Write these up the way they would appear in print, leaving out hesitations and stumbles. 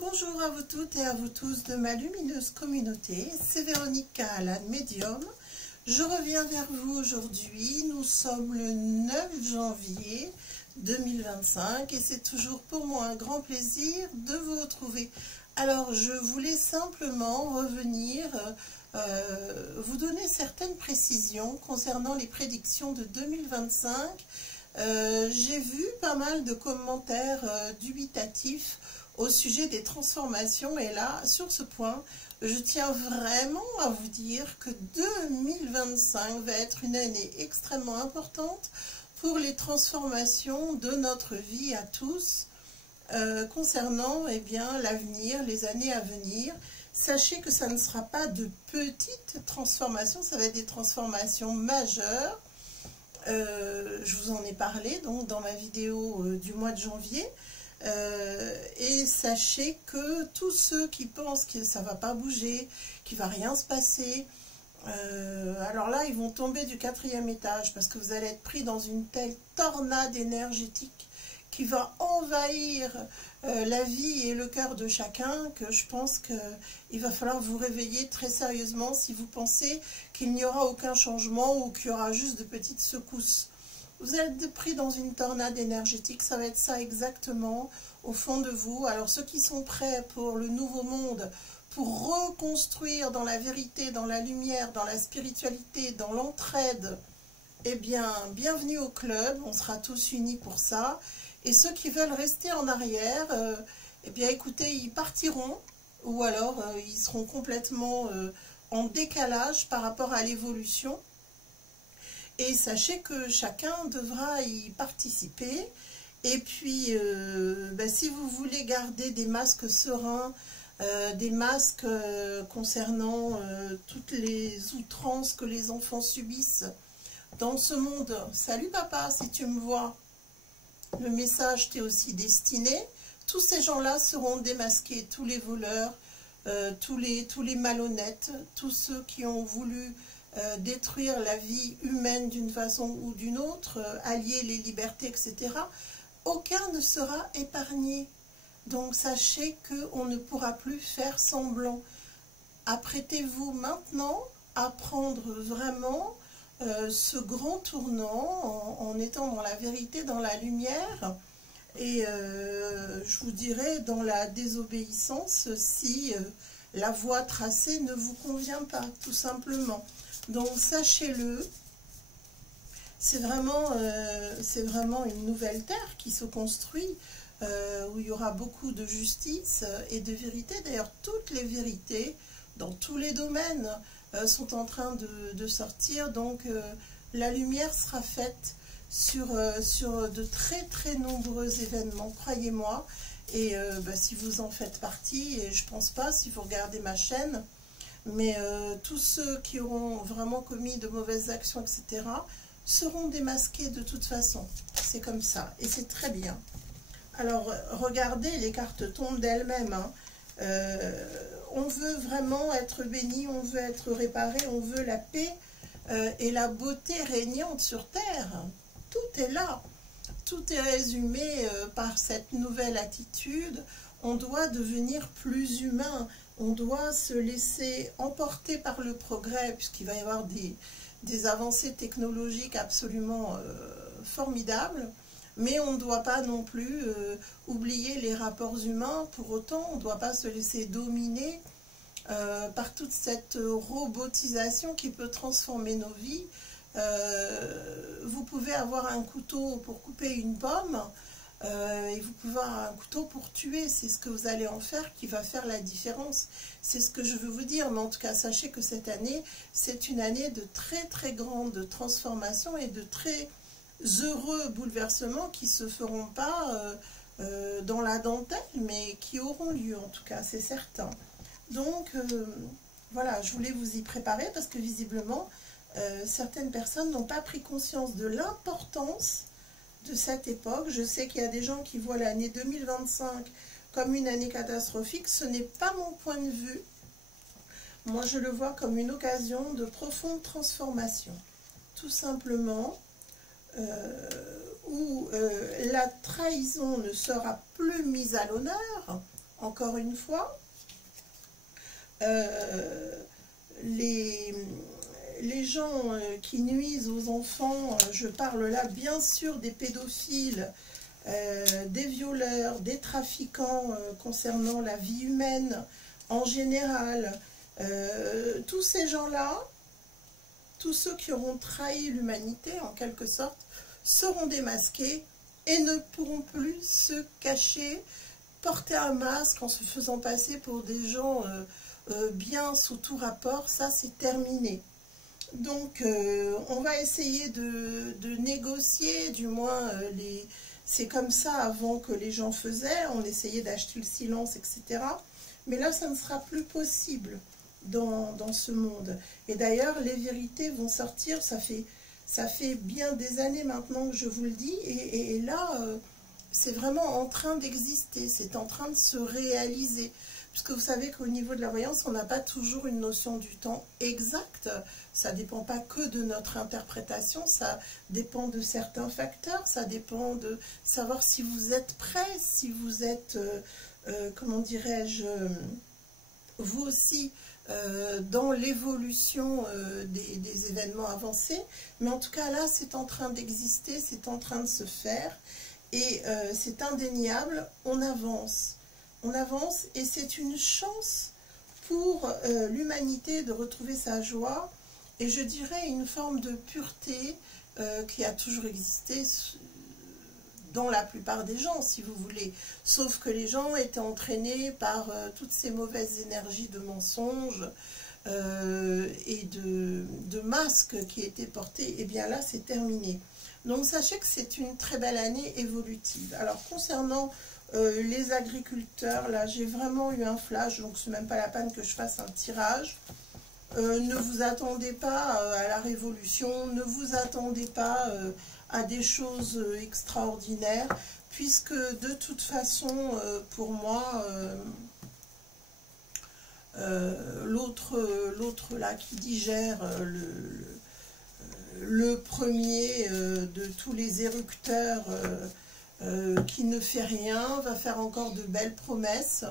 Bonjour à vous toutes et à vous tous de ma lumineuse communauté, c'est Véronique Cahalan, médium. Je reviens vers vous aujourd'hui, nous sommes le 9 janvier 2025 et c'est toujours pour moi un grand plaisir de vous retrouver. Alors je voulais simplement revenir, vous donner certaines précisions concernant les prédictions de 2025. J'ai vu pas mal de commentaires dubitatifs au sujet des transformations et là, sur ce point, je tiens vraiment à vous dire que 2025 va être une année extrêmement importante pour les transformations de notre vie à tous concernant l'avenir, les années à venir. Sachez que ça ne sera pas de petites transformations, ça va être des transformations majeures. Je vous en ai parlé donc dans ma vidéo du mois de janvier. Et sachez que tous ceux qui pensent que ça ne va pas bouger, qu'il ne va rien se passer, alors là ils vont tomber du 4e étage parce que vous allez être pris dans une telle tornade énergétique qui va envahir la vie et le cœur de chacun que je pense qu'il va falloir vous réveiller très sérieusement si vous pensez qu'il n'y aura aucun changement ou qu'il y aura juste de petites secousses. Vous êtes pris dans une tornade énergétique, ça va être ça exactement au fond de vous. Alors ceux qui sont prêts pour le nouveau monde, pour reconstruire dans la vérité, dans la lumière, dans la spiritualité, dans l'entraide, eh bien, bienvenue au club, on sera tous unis pour ça. Et ceux qui veulent rester en arrière, eh bien écoutez, ils partiront, ou alors ils seront complètement en décalage par rapport à l'évolution. Et sachez que chacun devra y participer. Et puis, si vous voulez garder des masques sereins, des masques concernant toutes les outrances que les enfants subissent dans ce monde. Salut papa, si tu me vois, le message t'est aussi destiné. Tous ces gens-là seront démasqués, tous les voleurs, tous les malhonnêtes, tous ceux qui ont voulu détruire la vie humaine d'une façon ou d'une autre, allier les libertés, etc. Aucun ne sera épargné. Donc sachez qu'on ne pourra plus faire semblant. Apprêtez-vous maintenant à prendre vraiment ce grand tournant en étant dans la vérité, dans la lumière et je vous dirais dans la désobéissance si la voie tracée ne vous convient pas, tout simplement. Donc sachez-le, c'est vraiment une nouvelle terre qui se construit, où il y aura beaucoup de justice et de vérité. D'ailleurs, toutes les vérités, dans tous les domaines, sont en train de sortir. Donc la lumière sera faite sur de très très nombreux événements, croyez-moi. Et si vous en faites partie, et je pense pas, si vous regardez ma chaîne, mais tous ceux qui auront vraiment commis de mauvaises actions, etc., seront démasqués de toute façon. C'est comme ça, et c'est très bien. Alors, regardez, les cartes tombent d'elles-mêmes. Hein. On veut vraiment être béni, on veut être réparé, on veut la paix et la beauté régnante sur Terre. Tout est là. Tout est résumé par cette nouvelle attitude. On doit devenir plus humain. On doit se laisser emporter par le progrès, puisqu'il va y avoir des avancées technologiques absolument formidables. Mais on ne doit pas non plus oublier les rapports humains. Pour autant, on ne doit pas se laisser dominer par toute cette robotisation qui peut transformer nos vies. Vous pouvez avoir un couteau pour couper une pomme. Et vous pouvez avoir un couteau pour tuer, c'est ce que vous allez en faire qui va faire la différence. C'est ce que je veux vous dire, mais en tout cas, sachez que cette année, c'est une année de très très grande transformation et de très heureux bouleversements qui ne se feront pas dans la dentelle, mais qui auront lieu en tout cas, c'est certain. Donc, voilà, je voulais vous y préparer parce que visiblement, certaines personnes n'ont pas pris conscience de l'importance de cette époque. Je sais qu'il y a des gens qui voient l'année 2025 comme une année catastrophique. Ce n'est pas mon point de vue. Moi, je le vois comme une occasion de profonde transformation. Tout simplement, où la trahison ne sera plus mise à l'honneur, encore une fois. Les gens qui nuisent aux enfants, je parle là bien sûr des pédophiles, des violeurs, des trafiquants concernant la vie humaine en général, tous ces gens-là, tous ceux qui auront trahi l'humanité en quelque sorte, seront démasqués et ne pourront plus se cacher, porter un masque en se faisant passer pour des gens bien sous tout rapport. Ça c'est terminé. Donc on va essayer de négocier, du moins c'est comme ça avant que les gens faisaient, on essayait d'acheter le silence, etc. Mais là ça ne sera plus possible dans ce monde. Et d'ailleurs les vérités vont sortir, ça fait bien des années maintenant que je vous le dis, et là c'est vraiment en train d'exister, c'est en train de se réaliser. Puisque vous savez qu'au niveau de la voyance, on n'a pas toujours une notion du temps exact. Ça ne dépend pas que de notre interprétation, ça dépend de certains facteurs, ça dépend de savoir si vous êtes prêt, si vous êtes, comment dirais-je, vous aussi, dans l'évolution des événements avancés. Mais en tout cas, là, c'est en train d'exister, c'est en train de se faire. Et c'est indéniable, on avance. On avance et c'est une chance pour l'humanité de retrouver sa joie et je dirais une forme de pureté qui a toujours existé dans la plupart des gens, si vous voulez. Sauf que les gens étaient entraînés par toutes ces mauvaises énergies de mensonges et de masques qui étaient portés. Et bien là, c'est terminé. Donc sachez que c'est une très belle année évolutive. Alors concernant les agriculteurs, là j'ai vraiment eu un flash, donc c'est même pas la peine que je fasse un tirage. Ne vous attendez pas à la révolution, ne vous attendez pas à des choses extraordinaires, puisque de toute façon, pour moi, l'autre là qui digère le premier de tous les érupteurs qui ne fait rien, va faire encore de belles promesses.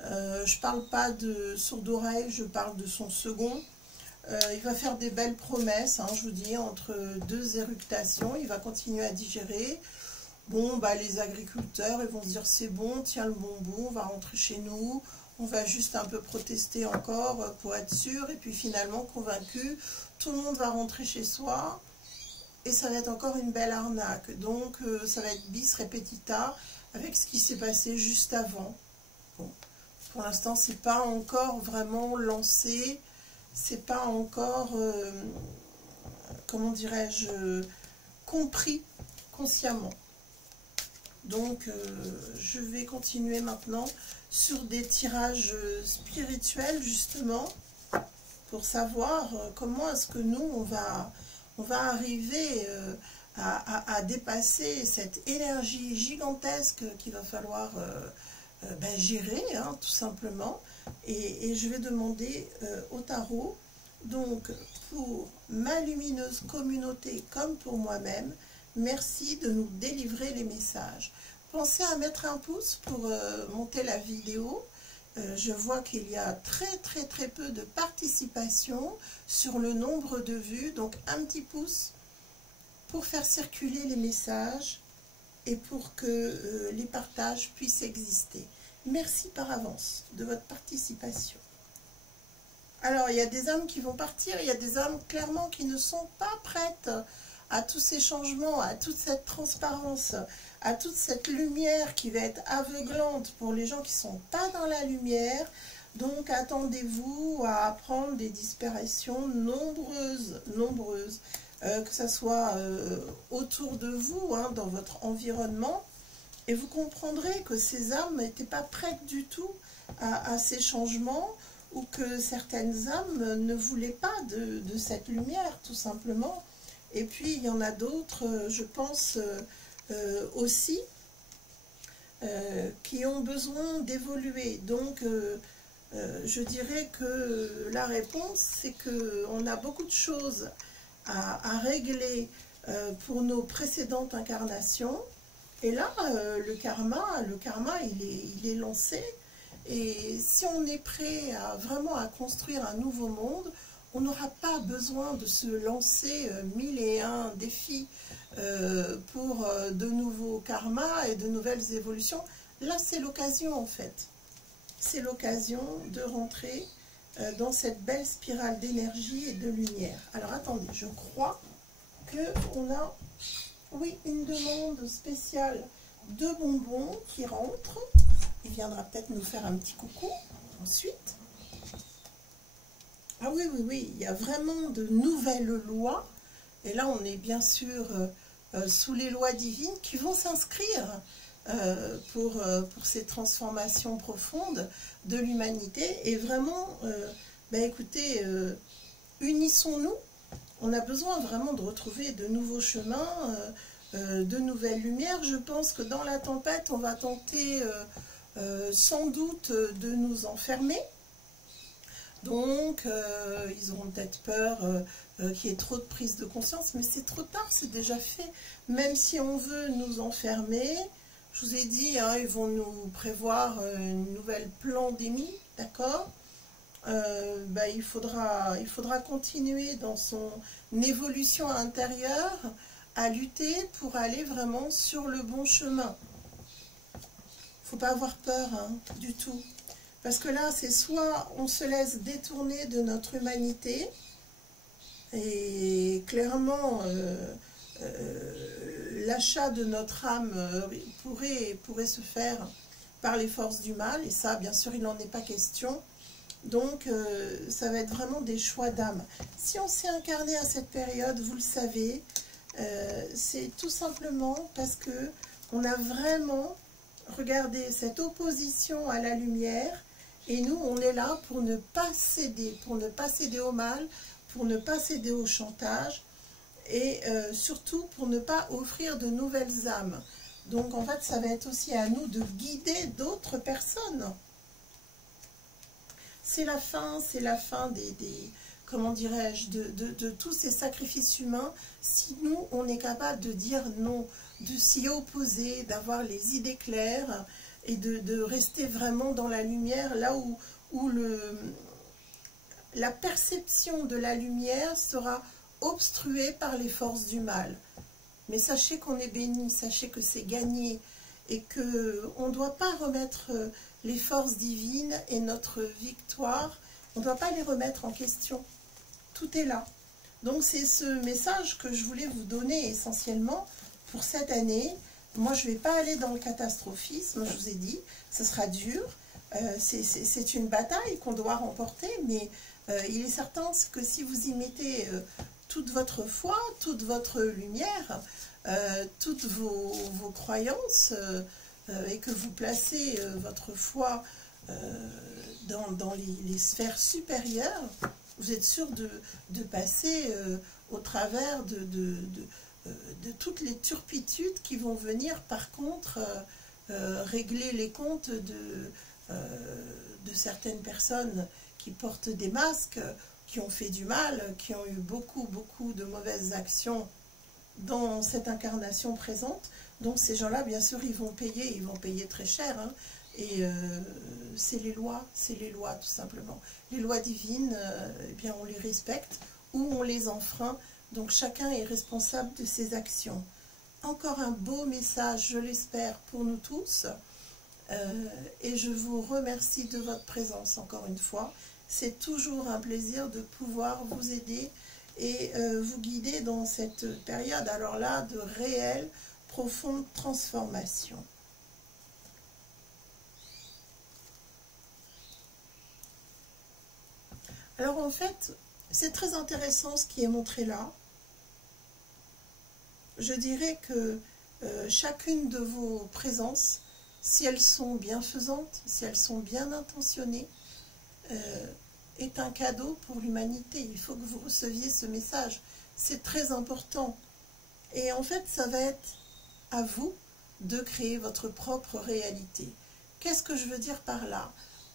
Je parle pas de sourd oreille, je parle de son second. Il va faire des belles promesses, hein, je vous dis, entre deux éructations. Il va continuer à digérer. Bon, bah, les agriculteurs, ils vont se dire c'est bon, tiens le bon bout, on va rentrer chez nous. On va juste un peu protester encore pour être sûr. Et puis finalement, convaincu, tout le monde va rentrer chez soi. Et ça va être encore une belle arnaque. Donc, ça va être bis repetita avec ce qui s'est passé juste avant. Bon. Pour l'instant, c'est pas encore vraiment lancé. C'est pas encore, comment dirais-je, compris consciemment. Donc, je vais continuer maintenant sur des tirages spirituels, justement, pour savoir comment est-ce que nous, on va arriver à dépasser cette énergie gigantesque qu'il va falloir gérer, hein, tout simplement. Et je vais demander au tarot, donc pour ma lumineuse communauté comme pour moi-même, merci de nous délivrer les messages. Pensez à mettre un pouce pour monter la vidéo. Je vois qu'il y a très peu de participation sur le nombre de vues, donc un petit pouce pour faire circuler les messages et pour que les partages puissent exister. Merci par avance de votre participation. Alors, il y a des âmes qui vont partir, il y a des âmes clairement qui ne sont pas prêtes à tous ces changements, à toute cette transparence, à toute cette lumière qui va être aveuglante pour les gens qui ne sont pas dans la lumière. Donc, attendez-vous à apprendre des disparitions nombreuses, que ce soit autour de vous, hein, dans votre environnement. Et vous comprendrez que ces âmes n'étaient pas prêtes du tout à ces changements, ou que certaines âmes ne voulaient pas de cette lumière, tout simplement. Et puis, il y en a d'autres, je pense, aussi, qui ont besoin d'évoluer. Donc, je dirais que la réponse, c'est qu'on a beaucoup de choses à régler pour nos précédentes incarnations. Et là, le karma, il est lancé. Et si on est prêt à vraiment à construire un nouveau monde, on n'aura pas besoin de se lancer 1001 défis pour de nouveaux karmas et de nouvelles évolutions. Là, c'est l'occasion en fait. C'est l'occasion de rentrer dans cette belle spirale d'énergie et de lumière. Alors attendez, je crois qu'on a, oui, une demande spéciale de bonbons qui rentre. Il viendra peut-être nous faire un petit coucou ensuite. Ah oui, oui, oui, il y a vraiment de nouvelles lois. Et là, on est bien sûr sous les lois divines qui vont s'inscrire pour ces transformations profondes de l'humanité. Et vraiment, écoutez, unissons-nous. On a besoin vraiment de retrouver de nouveaux chemins, de nouvelles lumières. Je pense que dans la tempête, on va tenter sans doute de nous enfermer. Donc, ils auront peut-être peur qu'il y ait trop de prise de conscience, mais c'est trop tard, c'est déjà fait. Même si on veut nous enfermer, je vous ai dit, hein, ils vont nous prévoir une nouvelle pandémie, d'accord? Il faudra continuer dans son évolution intérieure à lutter pour aller vraiment sur le bon chemin. Il ne faut pas avoir peur, hein, du tout. Parce que là, c'est soit on se laisse détourner de notre humanité, et clairement, l'achat de notre âme pourrait se faire par les forces du mal, et ça, bien sûr, il n'en est pas question. Donc, ça va être vraiment des choix d'âme. Si on s'est incarné à cette période, vous le savez, c'est tout simplement parce que on a vraiment regardé cette opposition à la lumière, et nous, on est là pour ne pas céder au mal, pour ne pas céder au chantage, et surtout pour ne pas offrir de nouvelles âmes. Donc, en fait, ça va être aussi à nous de guider d'autres personnes. C'est la fin comment dirais-je, de tous ces sacrifices humains. Si nous, on est capable de dire non, de s'y opposer, d'avoir les idées claires et de rester vraiment dans la lumière, là où la perception de la lumière sera obstruée par les forces du mal. Mais sachez qu'on est béni, sachez que c'est gagné et qu'on ne doit pas remettre les forces divines et notre victoire, on ne doit pas les remettre en question. Tout est là. Donc c'est ce message que je voulais vous donner essentiellement pour cette année. Moi, je ne vais pas aller dans le catastrophisme, je vous ai dit, ce sera dur. C'est une bataille qu'on doit remporter, mais il est certain que si vous y mettez toute votre foi, toute votre lumière, toutes vos croyances, et que vous placez votre foi dans les sphères supérieures, vous êtes sûr de passer au travers de toutes les turpitudes qui vont venir, par contre, régler les comptes de certaines personnes qui portent des masques, qui ont fait du mal, qui ont eu beaucoup de mauvaises actions dans cette incarnation présente. Donc ces gens-là, bien sûr, ils vont payer très cher, hein. Et c'est les lois tout simplement. Les lois divines, eh bien, on les respecte ou on les enfreint. Donc chacun est responsable de ses actions. Encore un beau message, je l'espère, pour nous tous. Et je vous remercie de votre présence encore une fois. C'est toujours un plaisir de pouvoir vous aider et vous guider dans cette période, alors là, de réelle, profonde transformation. Alors en fait, c'est très intéressant ce qui est montré là. Je dirais que chacune de vos présences, si elles sont bienfaisantes, si elles sont bien intentionnées, est un cadeau pour l'humanité. Il faut que vous receviez ce message. C'est très important. Et en fait, ça va être à vous de créer votre propre réalité. Qu'est-ce que je veux dire par là?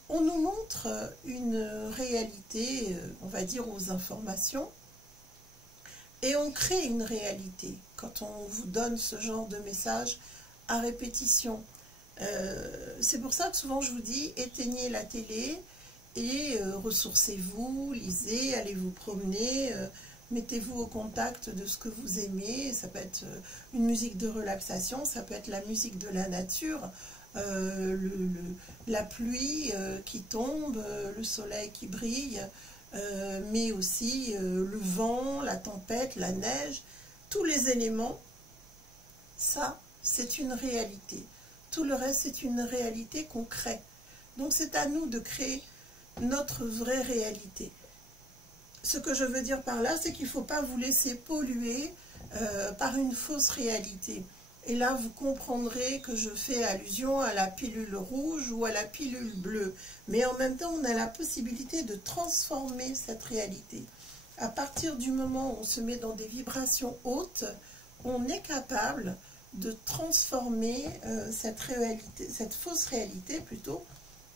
On nous montre une réalité, on va dire aux informations, et on crée une réalité quand on vous donne ce genre de message à répétition. C'est pour ça que souvent je vous dis, éteignez la télé et ressourcez-vous, lisez, allez vous promener, mettez-vous au contact de ce que vous aimez. Ça peut être une musique de relaxation, ça peut être la musique de la nature, la pluie qui tombe, le soleil qui brille, mais aussi le vent, la tempête, la neige, tous les éléments. Ça, c'est une réalité. Tout le reste, c'est une réalité qu'on crée. Donc c'est à nous de créer notre vraie réalité. Ce que je veux dire par là, c'est qu'il ne faut pas vous laisser polluer par une fausse réalité. Et là, vous comprendrez que je fais allusion à la pilule rouge ou à la pilule bleue. Mais en même temps, on a la possibilité de transformer cette réalité. À partir du moment où on se met dans des vibrations hautes, on est capable de transformer cette réalité, cette fausse réalité plutôt,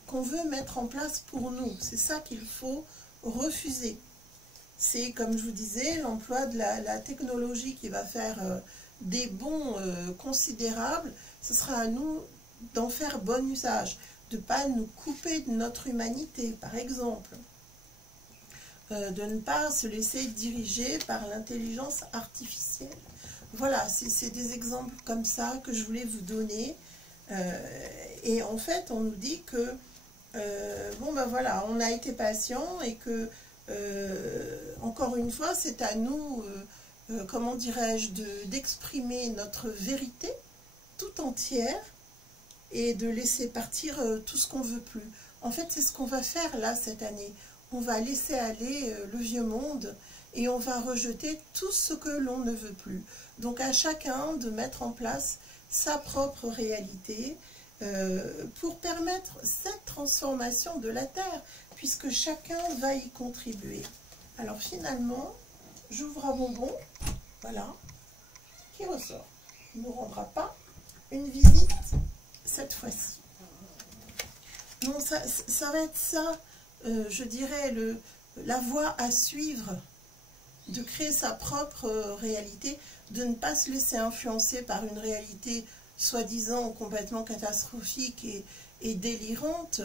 qu'on veut mettre en place pour nous. C'est ça qu'il faut refuser. C'est, comme je vous disais, l'emploi de la technologie qui va faire des bons considérables. Ce sera à nous d'en faire bon usage, de ne pas nous couper de notre humanité, par exemple. De ne pas se laisser diriger par l'intelligence artificielle. Voilà, c'est des exemples comme ça que je voulais vous donner. Et en fait, on nous dit que, bon ben voilà, on a été patient et que, encore une fois, c'est à nous, comment dirais-je, d'exprimer notre vérité tout entière et de laisser partir tout ce qu'on ne veut plus. En fait, c'est ce qu'on va faire là cette année. On va laisser aller le vieux monde et on va rejeter tout ce que l'on ne veut plus. Donc à chacun de mettre en place sa propre réalité pour permettre cette transformation de la Terre, puisque chacun va y contribuer. Alors finalement, j'ouvre un bonbon, voilà, qui ressort. Il ne nous rendra pas une visite cette fois-ci. Non, ça va être ça, je dirais, la voie à suivre, de créer sa propre réalité, de ne pas se laisser influencer par une réalité soi-disant complètement catastrophique et délirante.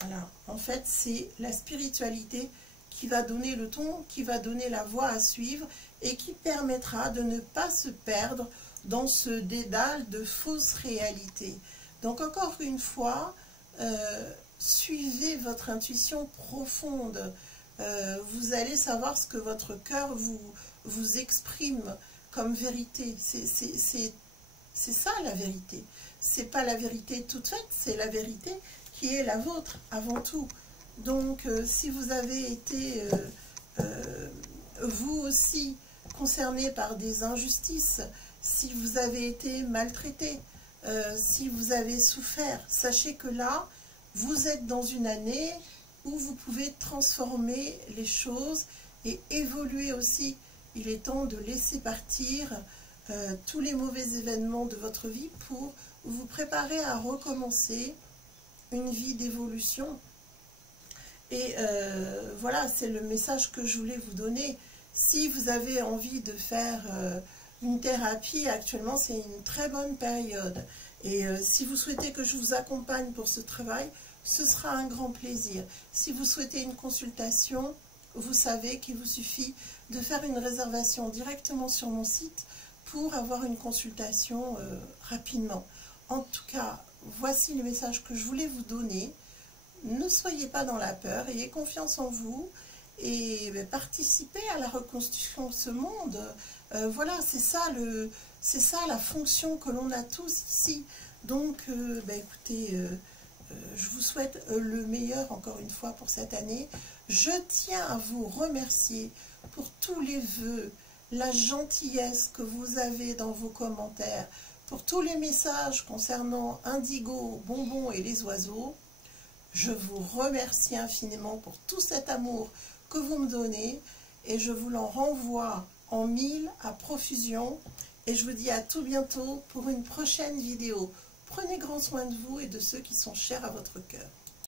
Voilà, en fait, c'est la spiritualité qui va donner le ton, qui va donner la voie à suivre et qui permettra de ne pas se perdre dans ce dédale de fausses réalités. Donc encore une fois, suivez votre intuition profonde. Vous allez savoir ce que votre cœur vous exprime comme vérité. C'est ça la vérité. C'est pas la vérité toute faite, c'est la vérité qui est la vôtre avant tout. Donc si vous avez été vous aussi concerné par des injustices, si vous avez été maltraité, si vous avez souffert, sachez que là, vous êtes dans une année où vous pouvez transformer les choses et évoluer aussi. Il est temps de laisser partir tous les mauvais événements de votre vie pour vous préparer à recommencer une vie d'évolution. Et voilà, c'est le message que je voulais vous donner. Si vous avez envie de faire une thérapie, actuellement c'est une très bonne période. Et si vous souhaitez que je vous accompagne pour ce travail, ce sera un grand plaisir. Si vous souhaitez une consultation, vous savez qu'il vous suffit de faire une réservation directement sur mon site pour avoir une consultation rapidement. En tout cas, voici le message que je voulais vous donner. Ne soyez pas dans la peur, ayez confiance en vous et participez à la reconstruction de ce monde. Voilà, c'est ça la fonction que l'on a tous ici. Donc, écoutez, je vous souhaite le meilleur encore une fois pour cette année. Je tiens à vous remercier pour tous les vœux, la gentillesse que vous avez dans vos commentaires, pour tous les messages concernant Indigo, Bonbon et les oiseaux. Je vous remercie infiniment pour tout cet amour que vous me donnez et je vous l'en renvoie en mille à profusion. Et je vous dis à tout bientôt pour une prochaine vidéo. Prenez grand soin de vous et de ceux qui sont chers à votre cœur.